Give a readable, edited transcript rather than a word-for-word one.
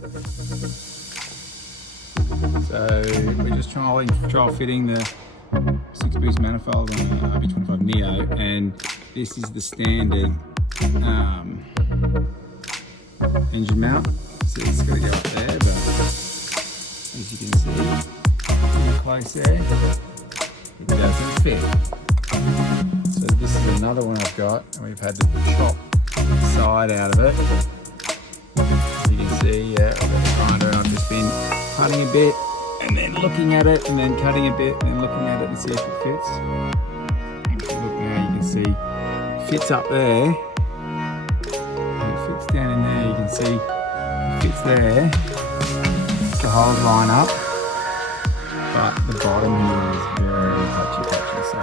So we're just trial fitting the 6-Boost Manifold on the RB25 Neo, and this is the standard engine mount. So it's got to go up there, but as you can see, pretty close there, it doesn't fit. So this is another one I've got, and we've had to chop the side out of it. As you can see, yeah, I've got the grinder, and I've just been cutting a bit, and then looking at it, and then cutting a bit, and then looking at it and see if it fits. Look now, you can see it fits up there. It fits down in there, you can see it fits there. The holes line up, but the bottom here is very touchy, so